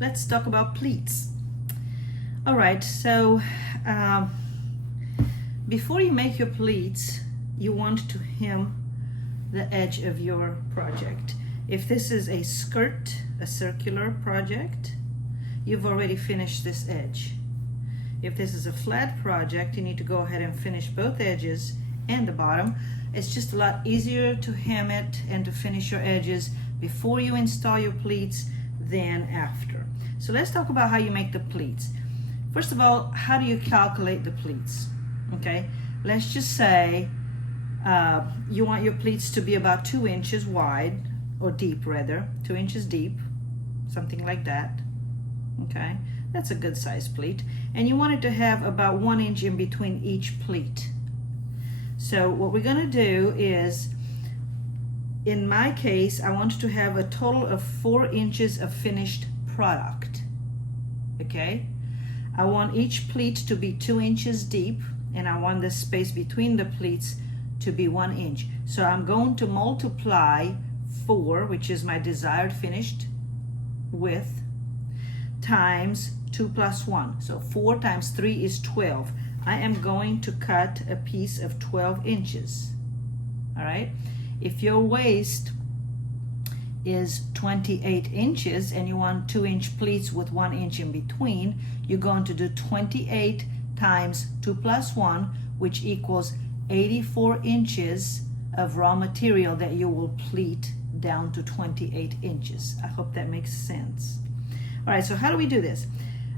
let's talk about pleats. All right, so before you make your pleats, you want to hem the edge of your project. If this is a skirt, a circular project, you've already finished this edge. If this is a flat project, you need to go ahead and finish both edges and the bottom. It's just a lot easier to hem it and to finish your edges before you install your pleats than after. So let's talk about how you make the pleats. First of all, how do you calculate the pleats? Okay, let's just say you want your pleats to be about 2 inches wide, or deep rather, 2 inches deep, something like that. Okay, that's a good size pleat. And you want it to have about 1 inch in between each pleat. So what we're going to do is, in my case, I want to have a total of 4 inches of finished product. Okay, I want each pleat to be 2 inches deep, and I want the space between the pleats to be 1 inch. So I'm going to multiply 4, which is my desired finished width, times 2 plus 1. So 4 times 3 is 12. I am going to cut a piece of 12 inches. All right. If your waist is 28 inches and you want 2-inch pleats with 1 inch in between, you're going to do 28 times 2 plus 1, which equals 84 inches of raw material that you will pleat down to 28 inches. I hope that makes sense. All right, so how do we do this?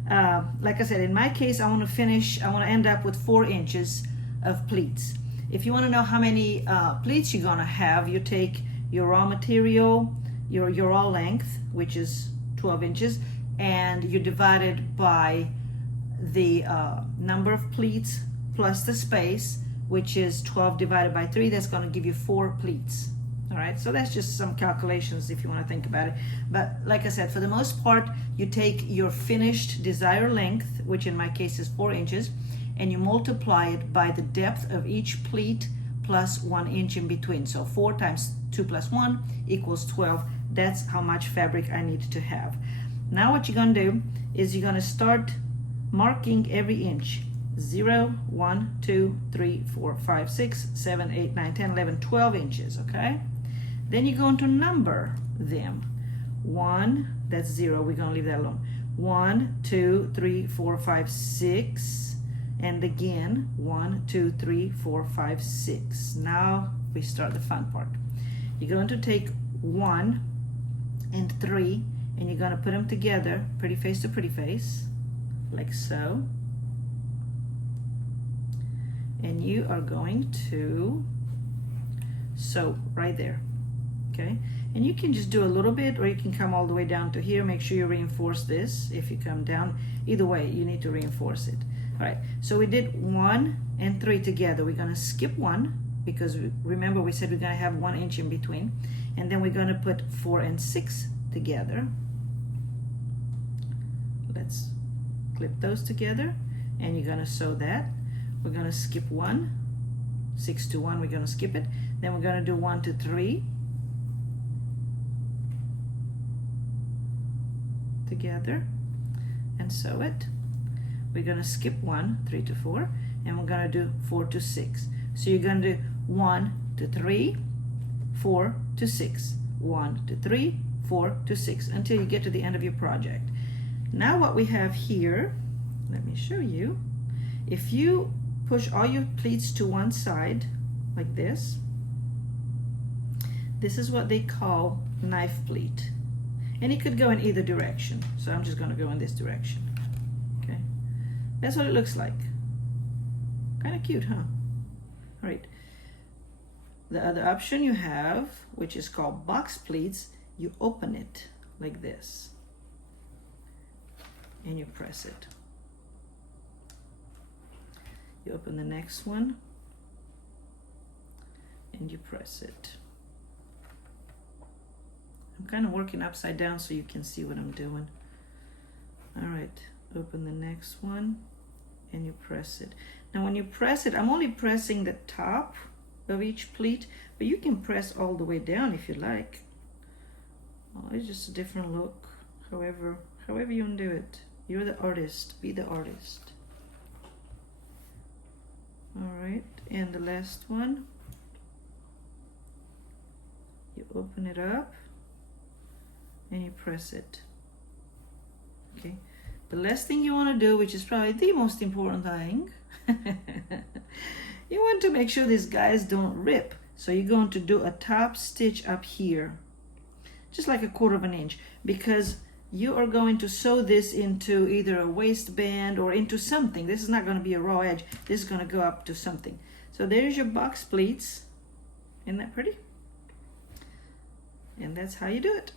Like I said, in my case, I want to end up with 4 inches of pleats. If you want to know how many pleats you're going to have, you take your raw material, your raw length, which is 12 inches, and you divide it by the number of pleats plus the space, which is 12 divided by 3. That's going to give you 4 pleats. All right, so that's just some calculations if you want to think about it. But like I said, for the most part, you take your finished desired length, which in my case is 4 inches, and you multiply it by the depth of each pleat plus 1 inch in between. So 4 times 2 plus 1 equals 12. That's how much fabric I need to have. Now what you're going to do is you're going to start marking every inch. 0, 1, 2, 3, 4, 5, 6, 7, 8, 9, 10, 11, 12 inches, okay? Then you're going to number them. 1, that's 0, we're going to leave that alone. 1, 2, 3, 4, 5, 6, and again, 1, 2, 3, 4, 5, 6. Now we start the fun part. You're going to take 1 and 3, and you're going to put them together, pretty face to pretty face, like so. And you are going to sew right there, okay? And you can just do a little bit, or you can come all the way down to here. Make sure you reinforce this. If you come down, either way, you need to reinforce it. All right, so we did 1 and 3 together. We're gonna skip 1, because remember we said we're gonna have 1 inch in between. And then we're gonna put 4 and 6 together. Let's clip those together, and you're gonna sew that. We're going to skip 1, 6 to 1, we're going to skip it. Then we're going to do 1 to 3 together and sew it. We're going to skip 1, 3 to 4, and we're going to do 4 to 6. So you're going to do 1 to 3, 4 to 6, 1 to 3, 4 to 6, until you get to the end of your project. Now what we have here, let me show you. If you push all your pleats to one side like this, this is what they call knife pleat, and it could go in either direction, so I'm just going to go in this direction. Okay, that's what it looks like. Kind of cute, huh? All right, the other option you have, which is called box pleats, you open it like this and you press it. You open the next one and you press it. I'm kind of working upside down so you can see what I'm doing. All right, open the next one and you press it. Now when you press it, I'm only pressing the top of each pleat, but you can press all the way down if you like. Oh, it's just a different look, however however you want to do it. You're the artist, be the artist. All right, and the last one, you open it up and you press it. Okay, the last thing you want to do, which is probably the most important thing, you want to make sure these guys don't rip. So you're going to do a top stitch up here, just like a 1/4 inch, because you are going to sew this into either a waistband or into something. This is not going to be a raw edge. This is going to go up to something. So there's your box pleats. Isn't that pretty? And that's how you do it.